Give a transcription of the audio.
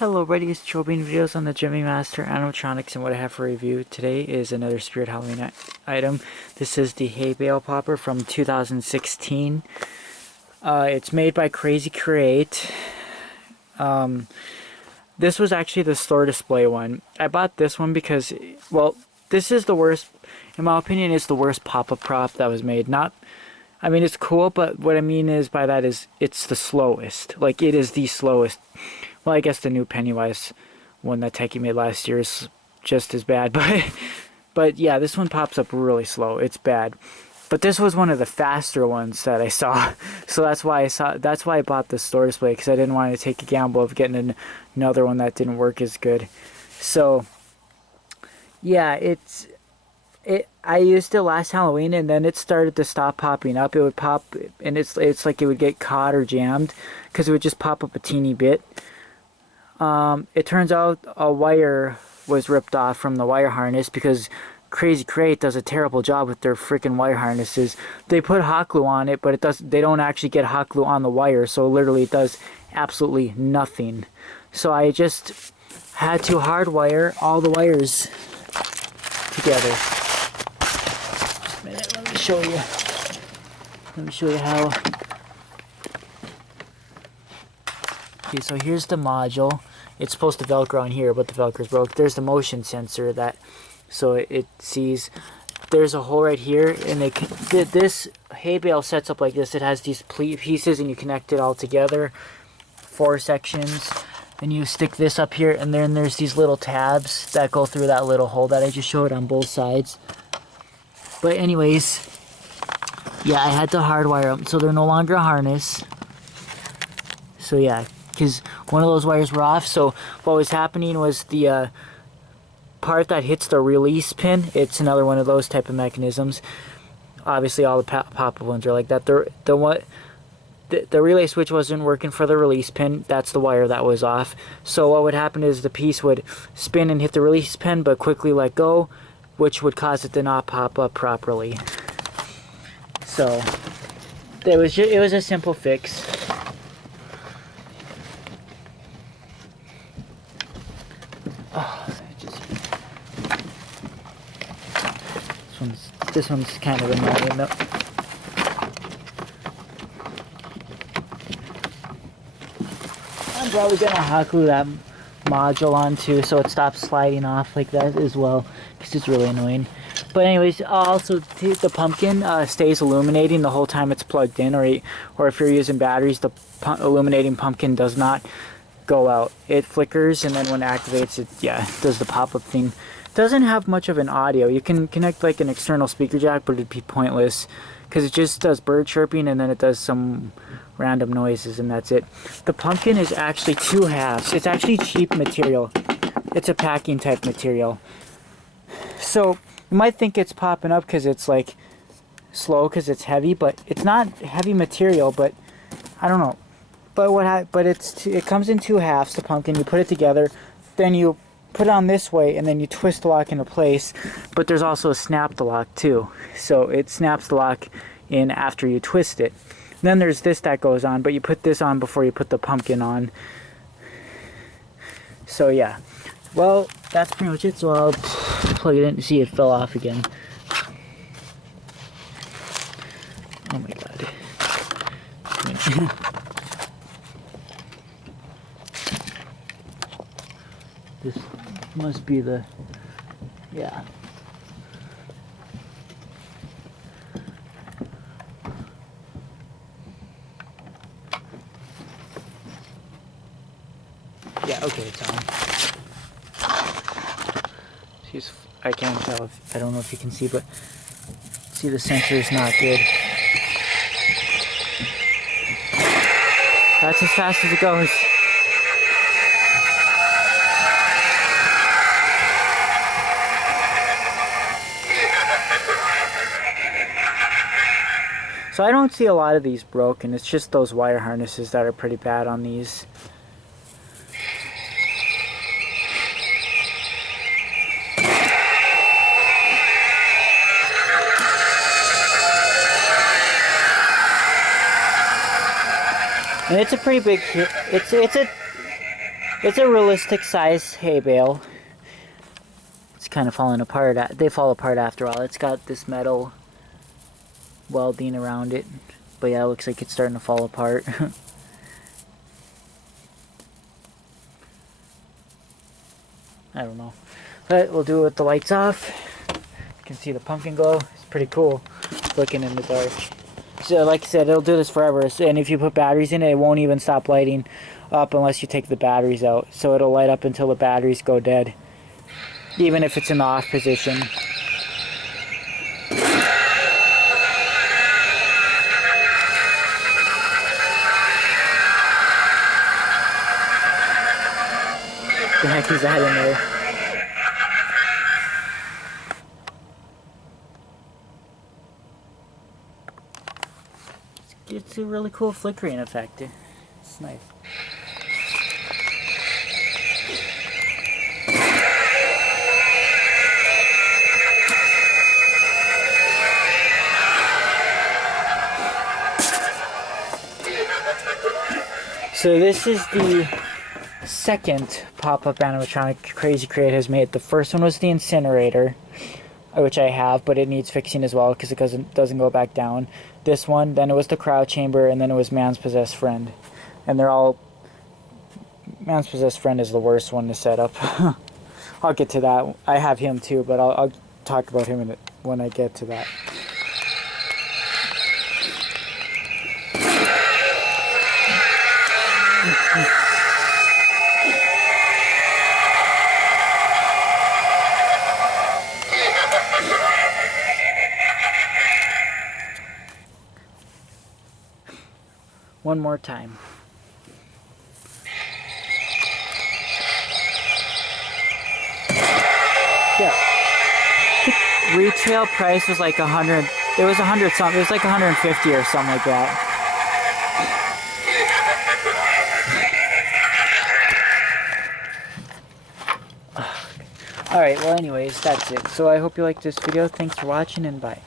Hello buddy, it's Joe being videos on the Gemmy Master Animatronics, and what I have for review today is another Spirit Halloween item. This is the Bale popper from 2016. It's made by Crazy Create. This was actually the store display one. I bought this one because, well, this is the worst, in my opinion, it's the worst pop-up prop that was made. I mean, it's cool, but what I mean is by that is it's the slowest. Like, it is the slowest. Well, I guess the new Pennywise one that Techie made last year is just as bad, but yeah, this one pops up really slow. It's bad. But this was one of the faster ones that I saw, so that's why I bought the store display, because I didn't want to take a gamble of getting another one that didn't work as good. So yeah, I used it last Halloween, and then it started to stop popping up. It would pop, and it's like it would get caught or jammed, because it would just pop up a teeny bit. It turns out a wire was ripped off from the wire harness, because Crazy Crate does a terrible job with their freaking wire harnesses. They put hot glue on it, but they don't actually get hot glue on the wire, so literally it does absolutely nothing. So I just had to hardwire all the wires together. Just a minute, let me show you. Let me show you how. Okay, so here's the module. It's supposed to Velcro on here, but the Velcro's broke. There's the motion sensor so it sees. There's a hole right here, and this hay bale sets up like this. It has these pieces, and you connect it all together, 4 sections. Then you stick this up here, and then there's these little tabs that go through that little hole that I just showed on both sides. But anyways, yeah, I had to hardwire them, so they're no longer a harness. So yeah, because one of those wires were off. So what was happening was the part that hits the release pin, it's another one of those type of mechanisms. Obviously all the pop-up ones are like that. The relay switch wasn't working for the release pin. That's the wire that was off. So what would happen is the piece would spin and hit the release pin, but quickly let go, which would cause it to not pop up properly. So it was a simple fix. Oh, this one's kind of annoying though. I'm probably gonna hot glue that module on too, so it stops sliding off like that as well, because it's really annoying. But anyways, also the pumpkin stays illuminating the whole time it's plugged in, or if you're using batteries, the illuminating pumpkin does not go out. It flickers, and then when it activates, it does the pop-up thing. Doesn't have much of an audio. You can connect like an external speaker jack, but it'd be pointless, because it just does bird chirping, and then it does some random noises, and that's it. The pumpkin is actually 2 halves. It's actually cheap material. It's a packing type material. So you might think it's popping up because it's like slow because it's heavy, but it's not heavy material. But I don't know. But it comes in 2 halves, the pumpkin. You put it together, then you put it on this way, and then you twist the lock into place. But there's also a snap the lock too, so it snaps the lock in after you twist it. Then there's this that goes on, but you put this on before you put the pumpkin on. So yeah, well, that's pretty much it. So I'll plug it in to see it fell off again. Oh my god. This must be the, yeah. Yeah, okay, it's on. I can't tell I don't know if you can see, but see, the sensor is not good. That's as fast as it goes. So I don't see a lot of these broken. It's just those wire harnesses that are pretty bad on these. And it's a pretty big, it's a It's a realistic size hay bale. It's kind of falling apart. They fall apart after all. It's got this metal welding around it. But yeah, it looks like it's starting to fall apart. I don't know. But we'll do it with the lights off. You can see the pumpkin glow. It's pretty cool looking in the dark. So like I said, it'll do this forever. And if you put batteries in it, it won't even stop lighting up unless you take the batteries out. So it'll light up until the batteries go dead, even if it's in the off position. The heck is that in there? It's a really cool flickering effect. It's nice. So this is the second pop-up animatronic Crazy Crate has made. The first one was the incinerator, which I have, but it needs fixing as well because it doesn't go back down. This one, then it was the cryo chamber, and then it was Man's Possessed Friend. And they're all... Man's Possessed Friend is the worst one to set up. I'll get to that. I have him too, but I'll talk about him when I get to that. One more time. Yeah. The retail price was like 100. It was 100 something. It was like 150 or something like that. Alright, well anyways, that's it. So I hope you liked this video. Thanks for watching and bye.